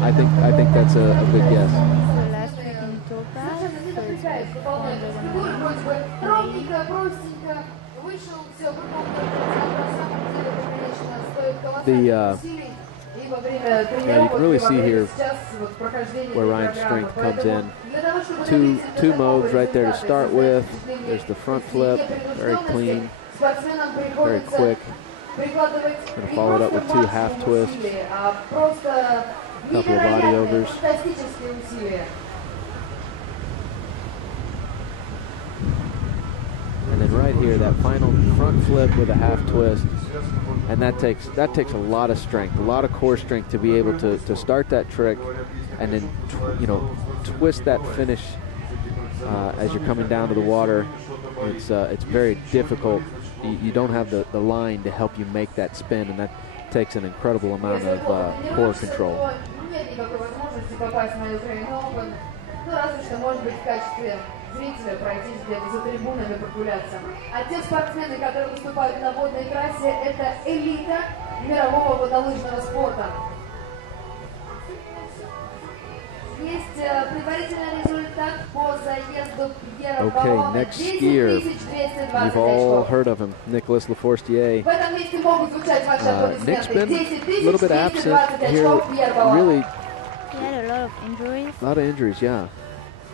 I think that's a good guess. So last week in Topaz, so it's like 480. Now you can really see here where Ryan's strength comes in. Two moves right there to start with. There's the front flip, very clean, very quick. Going to follow it up with two half twists, a couple of body overs. And then right here, that final front flip with a half twist. And that takes a lot of strength, a lot of core strength to be able to start that trick and then, twist that finish as you're coming down to the water. It's very difficult. You don't have the line to help you make that spin, and that takes an incredible amount of core control. Зрителя пройти где-то за трибунами прогуляться. А те спортсмены, которые выступают на водной трассе, это элита мирового водолыжного спорта. Есть предварительный результат по заезду Пьера Баллона. Okay, next skier. You've all heard of him, Nicolas Leforestier. В этом месте могут звучать ваши аплодисменты. Nick's been a little bit absent here. Really, He had a lot of injuries. a lot of injuries, yeah.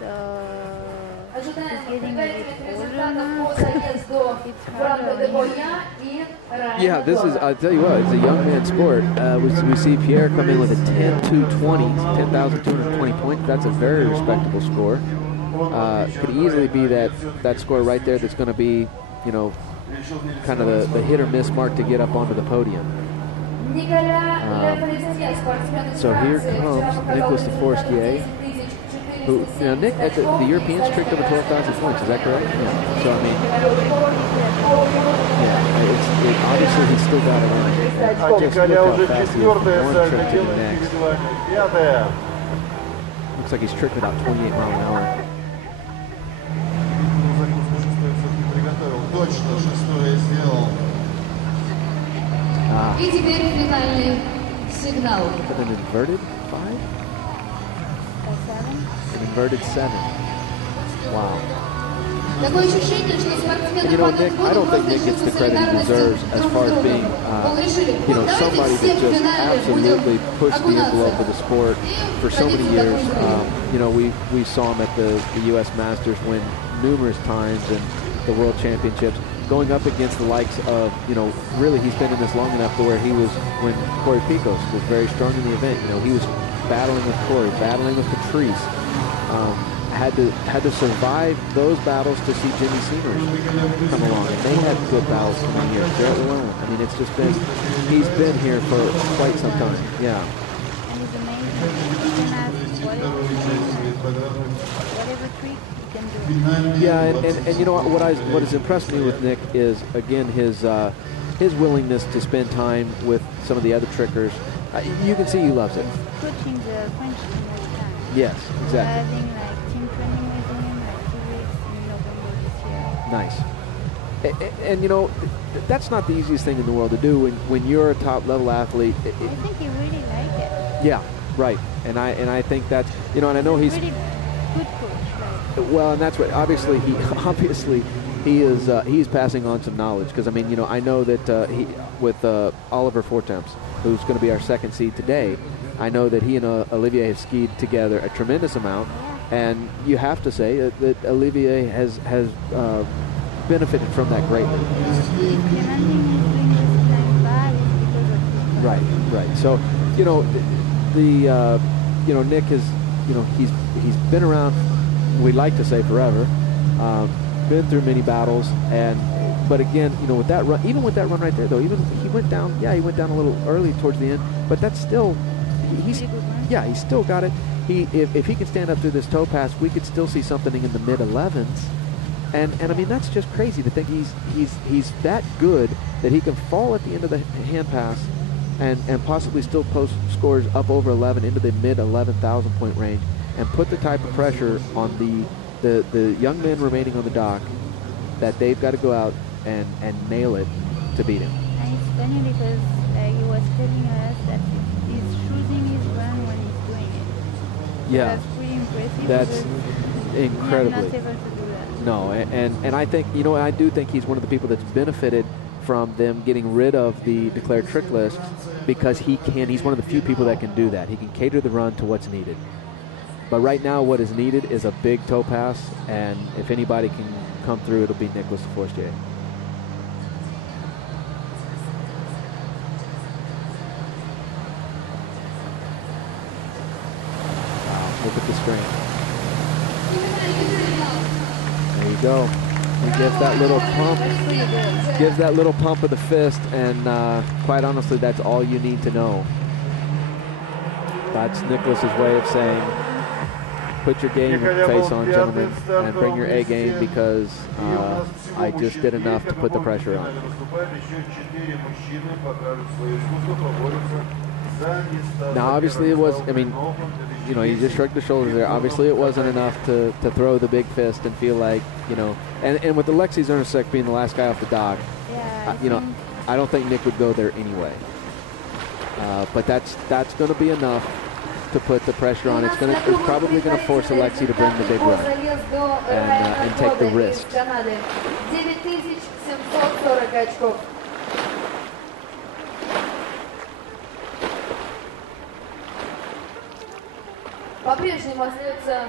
So he's getting a bit older now. It's harder on him. Yeah, this is, I'll tell you what, it's a young man's sport. We see Pierre come in with a 10,220, 10,220 points. That's a very respectable score. Could easily be that score right there that's going to be, kind of the hit or miss mark to get up onto the podium. So here comes Nicolas Leforestier, who, Nick, at the Europeans tricked over 12,000 points. Is that correct? Yeah. So, I mean, obviously he's still got it on. Just look how fast he is from one trick to the next. Looks like he's tricked about 28 miles an hour. И теперь финальный сигнал. An inverted 5? An inverted 7. Wow. Такое ощущение, что спортсмены Nick, I don't think Nick gets the credit he deserves as far as being, somebody that just absolutely pushed the envelope of the sport for so many years. We saw him at the U.S. Masters win numerous times and the World Championships, going up against the likes of, really he's been in this long enough to where he was, when Corey Picos was very strong in the event, he was battling with Corey, battling with Patrice. Had to survive those battles to see Jimmy Seamers come along, and they had good battles coming here. Jarrett Llewellyn. I mean, it's just been, he's been here for quite some time. Yeah. And it's amazing. He can ask whatever trick he can do. Yeah, and what has impressed me with Nick is, again, his willingness to spend time with some of the other trickers. You can see he loves it. Coaching the French team all the time. Yes, exactly. Having team training with him 2 weeks in November this year. Nice. And that's not the easiest thing in the world to do when you're a top level athlete. I think he really liked it. Yeah, right. And I think that's, and I know he's really good coach. Well, and that's what obviously he is he's passing on some knowledge, because I know that he with Oliver Fortemps, who's going to be our second seed today. I know that he and Olivier have skied together a tremendous amount, and you have to say that Olivier has benefited from that greatly. Right. So, Nick has, he's been around, we'd like to say forever, been through many battles, but again, with that run, even with that run right there, though, even he went down a little early towards the end, but that's still, he's still got it. If he can stand up through this toe pass, we could still see something in the mid 11s. And that's just crazy to think he's that good that he can fall at the end of the hand pass and possibly still post scores up over 11 into the mid 11,000 point range, and put the type of pressure on the young men remaining on the dock that they've got to go out and nail it to beat him. And it's funny because he was telling us that he's choosing his run when he's doing Yeah. That's pretty impressive. That's because incredibly. I'm not able to do that. No, and I think, I do think he's one of the people that's benefited from them getting rid of the declared trick list, because he's one of the few people that can do that. He can cater the run to what's needed. But right now what is needed is a big toe pass, and if anybody can come through, it'll be Nicholas Forestier. Wow, look at the screen. There you go. He gives that little pump. That's pretty good. Gives that little pump of the fist, and quite honestly, that's all you need to know. That's Nicholas's way of saying, put your game face on, gentlemen, and bring your A game, because I just did enough to put the pressure on. Now, obviously, it was, he just shrugged his shoulders there. Obviously, it wasn't enough to throw the big fist and feel like, and with Alexei Zernasek being the last guy off the dock, I don't think Nick would go there anyway. But that's going to be enough to put the pressure on. It's probably going to force Alexei to bring the big run and take the risks. 9740 очков. По-прежнему остается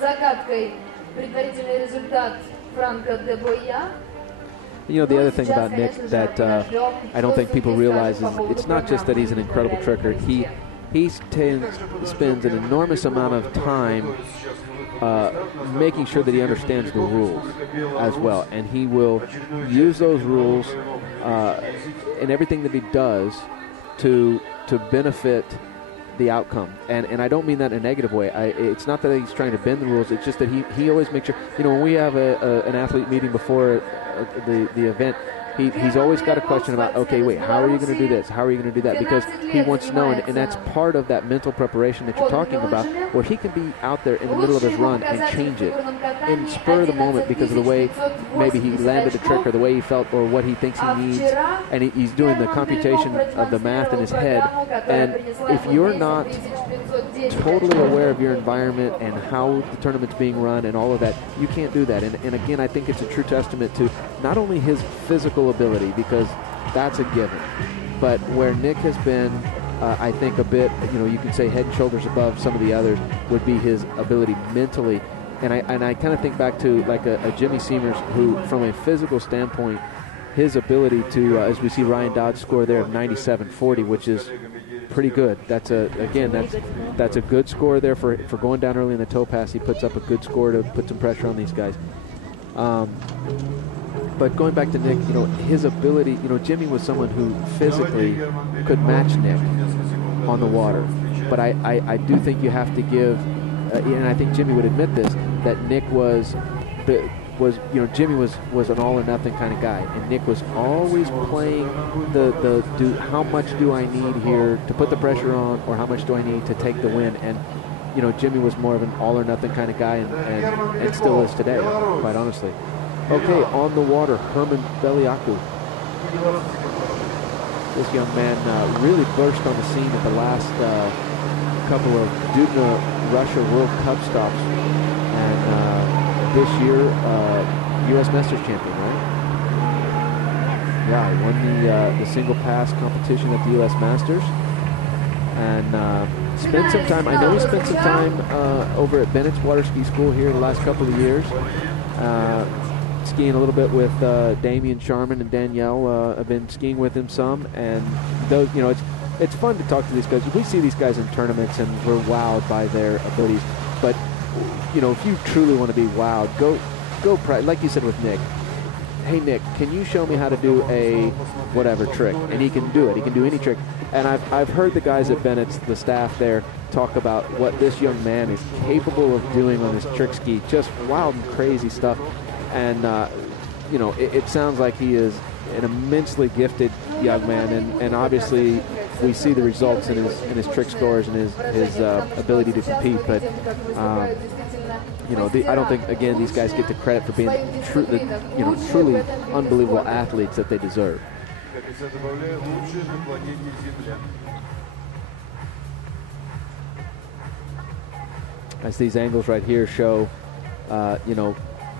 загадкой предварительный результат Франко де Бойя. The other thing about Nick that I don't think people realize is it's not just that he's an incredible tricker. He spends an enormous amount of time making sure that he understands the rules as well. And he will use those rules in everything that he does to benefit the outcome. And I don't mean that in a negative way. It's not that he's trying to bend the rules. It's just that he always makes sure, when we have an athlete meeting before the event, he's always got a question about, okay, wait, how are you going to do this? How are you going to do that? Because he wants to know, and that's part of that mental preparation that you're talking about, where he can be out there in the middle of his run and change it in spur of the moment because of the way maybe he landed a trick or the way he felt or what he thinks he needs, and he's doing the computation of the math in his head. And if you're not totally aware of your environment and how the tournament's being run and all of that, you can't do that. And again, I think it's a true testament to not only his physical ability, because that's a given, but where Nick has been, I think a bit, you can say head and shoulders above some of the others, would be his ability mentally. And I kind of think back to like a Jimmy Seamers, who from a physical standpoint, his ability to, as we see Ryan Dodd score there of 97.40, which is pretty good. That's a good score there for going down early in the toe pass. He puts up a good score to put some pressure on these guys. But going back to Nick, his ability, Jimmy was someone who physically could match Nick on the water. But I do think you have to give, and I think Jimmy would admit this, that Nick Jimmy was an all or nothing kind of guy, and Nick was always playing how much do I need here to put the pressure on, or how much do I need to take the win. And Jimmy was more of an all or nothing kind of guy, and still is today, quite honestly. Okay, on the water, Herman Beliaku. This young man really burst on the scene at the last couple of Dubna Russia World Cup stops, and this year U.S. Masters champion, right? Yeah, won the single pass competition at the U.S. Masters, and spent some time. I know he spent some time over at Bennett's Water Ski School here the last couple of years. Skiing a little bit with Damian Sharman and Danielle. I've been skiing with him some, and those, it's fun to talk to these guys. We see these guys in tournaments, and we're wowed by their abilities. But if you truly want to be wowed, go like you said with Nick. Hey Nick, can you show me how to do a whatever trick? And he can do it. He can do any trick. And I've heard the guys at Bennett's, the staff there, talk about what this young man is capable of doing on his trick ski. Just wild and crazy stuff. And, it sounds like he is an immensely gifted young man. And obviously we see the results in his trick scores and his ability to compete. But, I don't think, again, these guys get the credit for being truly unbelievable athletes that they deserve. as these angles right here show, you know,